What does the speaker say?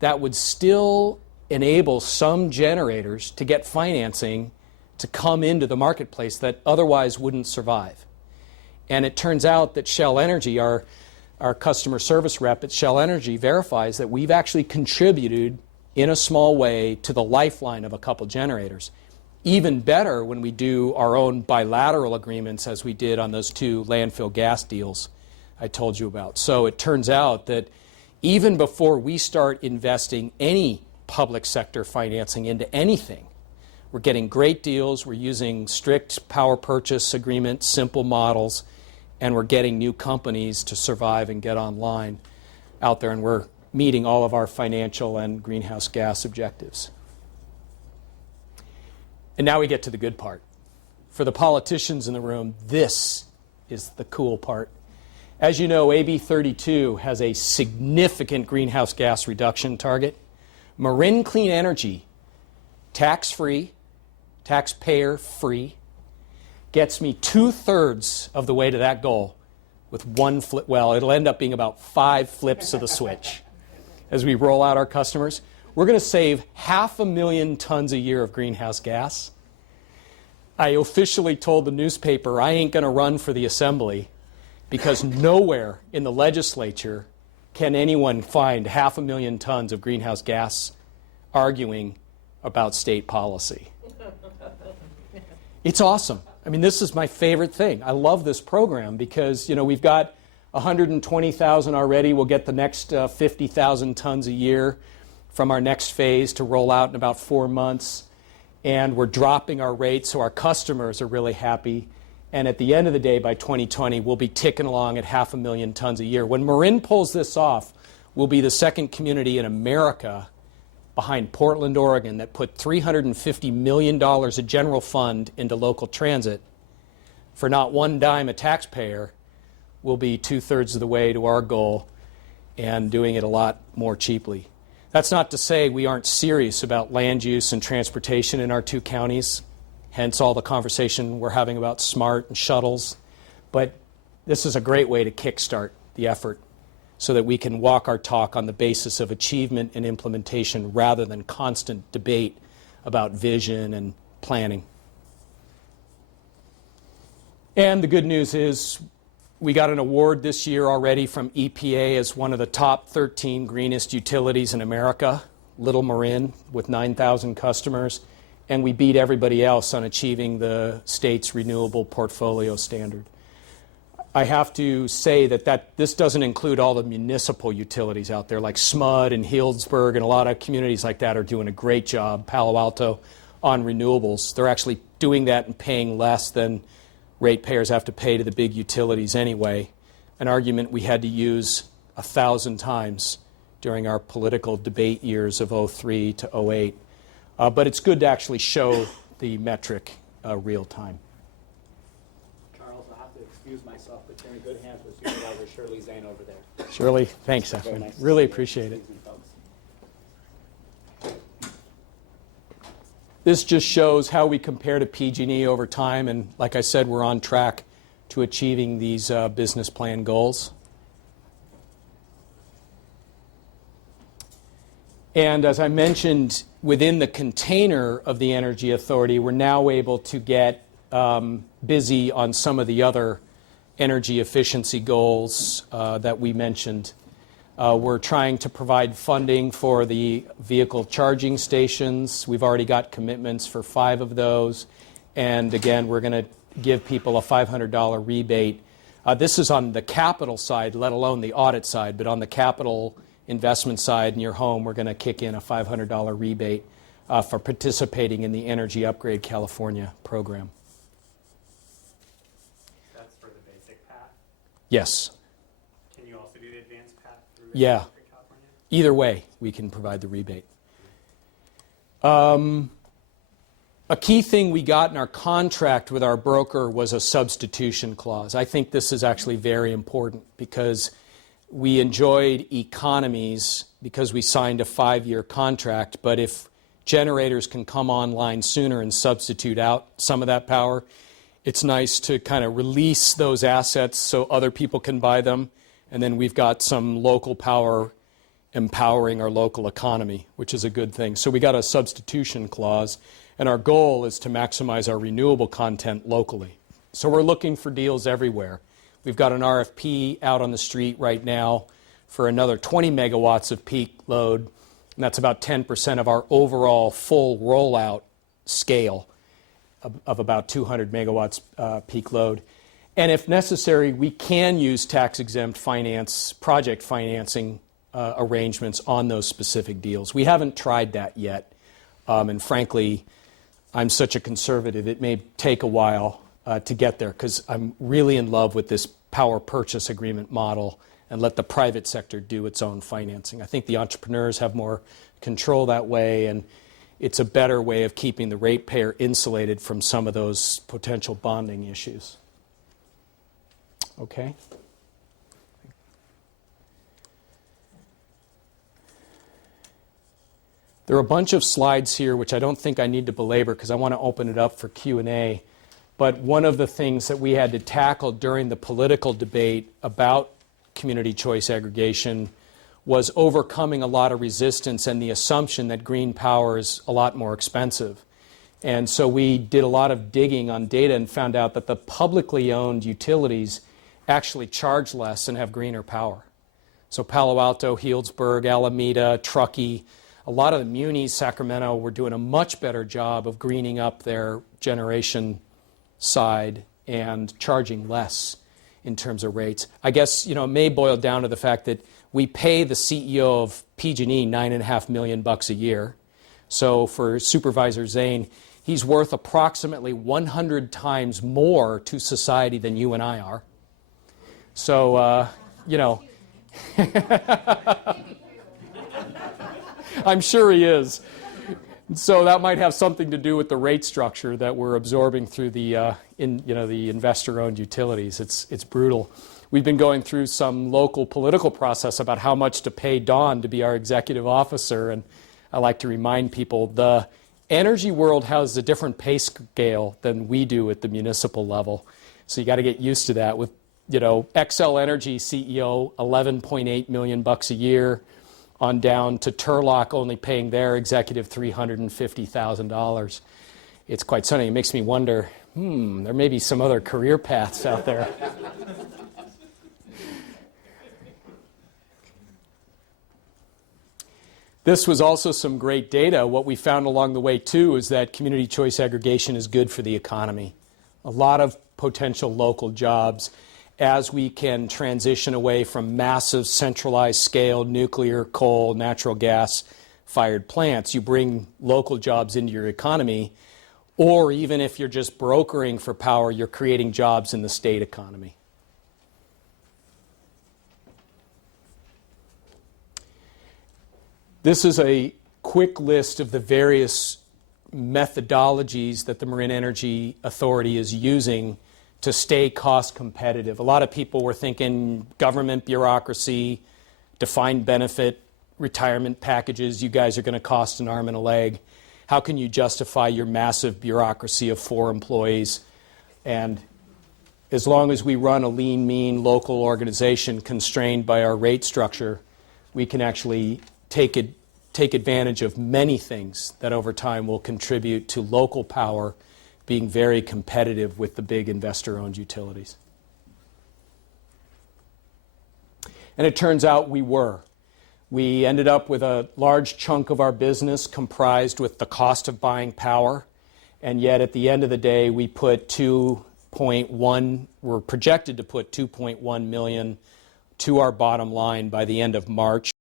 that would still enable some generators to get financing to come into the marketplace that otherwise wouldn't survive. And it turns out that Shell Energy, our customer service rep at Shell Energy, verifies that we've actually contributed in a small way to the lifeline of a couple generators. Even better when we do our own bilateral agreements, as we did on those 2 landfill gas deals I told you about. So it turns out that even before we start investing any public sector financing into anything, we're getting great deals, we're using strict power purchase agreements, simple models, and we're getting new companies to survive and get online out there, and we're meeting all of our financial and greenhouse gas objectives. And now we get to the good part. For the politicians in the room, this is the cool part. As you know, AB 32 has a significant greenhouse gas reduction target. Marin Clean Energy, tax-free, taxpayer-free, gets me 2/3 of the way to that goal with one flip. Well, it'll end up being about 5 flips of the switch as we roll out our customers. We're going to save 500,000 tons a year of greenhouse gas. I officially told the newspaper I ain't going to run for the assembly because nowhere in the legislature can anyone find 500,000 tons of greenhouse gas arguing about state policy. It's awesome. I mean, this is my favorite thing. I love this program because, we've got 120,000 already. We'll get the next 50,000 tons a year from our next phase to roll out in about 4 months. And we're dropping our rates, so our customers are really happy. And at the end of the day, by 2020, we'll be ticking along at 500,000 tons a year. When Marin pulls this off, we'll be the second community in America behind Portland, Oregon, that put $350 million of general fund into local transit. For not one dime a taxpayer, we'll be 2/3 of the way to our goal and doing it a lot more cheaply. That's not to say we aren't serious about land use and transportation in our 2 counties, hence all the conversation we're having about SMART and shuttles. But this is a great way to kickstart the effort so that we can walk our talk on the basis of achievement and implementation rather than constant debate about vision and planning. And the good news is we got an award this year already from EPA as one of the top 13 greenest utilities in America, Little Marin, with 9,000 customers, and we beat everybody else on achieving the state's renewable portfolio standard. I have to say that this doesn't include all the municipal utilities out there like SMUD and Healdsburg, and a lot of communities like that are doing a great job, Palo Alto, on renewables. They're actually doing that and paying less than ratepayers have to pay to the big utilities anyway, an argument we had to use 1,000 times during our political debate years of 2003 to 2008. But it's good to actually show the metric real time. Charles, I'll have to excuse myself, but you're in good hands with Supervisor Shirlee Zane over there. Shirley, thanks, Efren. Nice really appreciate it. This just shows how we compare to PG&E over time, and like I said, we're on track to achieving these business plan goals. And as I mentioned, within the container of the Energy Authority, we're now able to get busy on some of the other energy efficiency goals that we mentioned. We're trying to provide funding for the vehicle charging stations. We've already got commitments for 5 of those. And again, we're going to give people a $500 rebate. This is on the capital side, let alone the audit side, but on the capital investment side in your home, we're going to kick in a $500 rebate for participating in the Energy Upgrade California program. That's for the basic path? Yes. Can you also do the advanced path through Yeah. California? Either way, we can provide the rebate. A key thing we got in our contract with our broker was a substitution clause. I think this is actually very important because we enjoyed economies because we signed a 5-year contract, but if generators can come online sooner and substitute out some of that power, it's nice to kind of release those assets so other people can buy them, and then we've got some local power empowering our local economy, which is a good thing. So we got a substitution clause, and our goal is to maximize our renewable content locally. So we're looking for deals everywhere. We've got an RFP out on the street right now for another 20 megawatts of peak load, and that's about 10% of our overall full rollout scale of about 200 megawatts peak load. And if necessary, we can use tax-exempt finance, project financing arrangements on those specific deals. We haven't tried that yet, and frankly, I'm such a conservative, it may take a while to get there, because I'm really in love with this power purchase agreement model and let the private sector do its own financing. I think the entrepreneurs have more control that way, and it's a better way of keeping the ratepayer insulated from some of those potential bonding issues. Okay? There are a bunch of slides here which I don't think I need to belabor because I want to open it up for Q&A. But one of the things that we had to tackle during the political debate about community choice aggregation was overcoming a lot of resistance and the assumption that green power is a lot more expensive. And so we did a lot of digging on data and found out that the publicly owned utilities actually charge less and have greener power. So Palo Alto, Healdsburg, Alameda, Truckee, a lot of the munis, Sacramento, were doing a much better job of greening up their generation side and charging less in terms of rates. I guess, it may boil down to the fact that we pay the CEO of PG&E $9.5 million a year. So for Supervisor Zane, he's worth approximately 100 times more to society than you and I are. So, I'm sure he is. So that might have something to do with the rate structure that we're absorbing through the, the investor-owned utilities. It's brutal. We've been going through some local political process about how much to pay Dawn to be our executive officer, and I like to remind people the energy world has a different pay scale than we do at the municipal level. So you got to get used to that. With XL Energy CEO, $11.8 million a year, on down to Turlock only paying their executive $350,000. It's quite sunny. It makes me wonder, there may be some other career paths out there. This was also some great data. What we found along the way, too, is that community choice aggregation is good for the economy. A lot of potential local jobs as we can transition away from massive centralized scale nuclear, coal, natural gas fired plants. You bring local jobs into your economy, or even if you're just brokering for power, you're creating jobs in the state economy. This is a quick list of the various methodologies that the Marin Energy Authority is using to stay cost competitive. A lot of people were thinking government bureaucracy, defined benefit, retirement packages. You guys are going to cost an arm and a leg. How can you justify your massive bureaucracy of 4 employees? And as long as we run a lean, mean local organization constrained by our rate structure, we can actually take advantage of many things that over time will contribute to local power being very competitive with the big investor-owned utilities. And it turns out we were. We ended up with a large chunk of our business comprised with the cost of buying power, and yet at the end of the day we put we're projected to put $2.1 million to our bottom line by the end of March.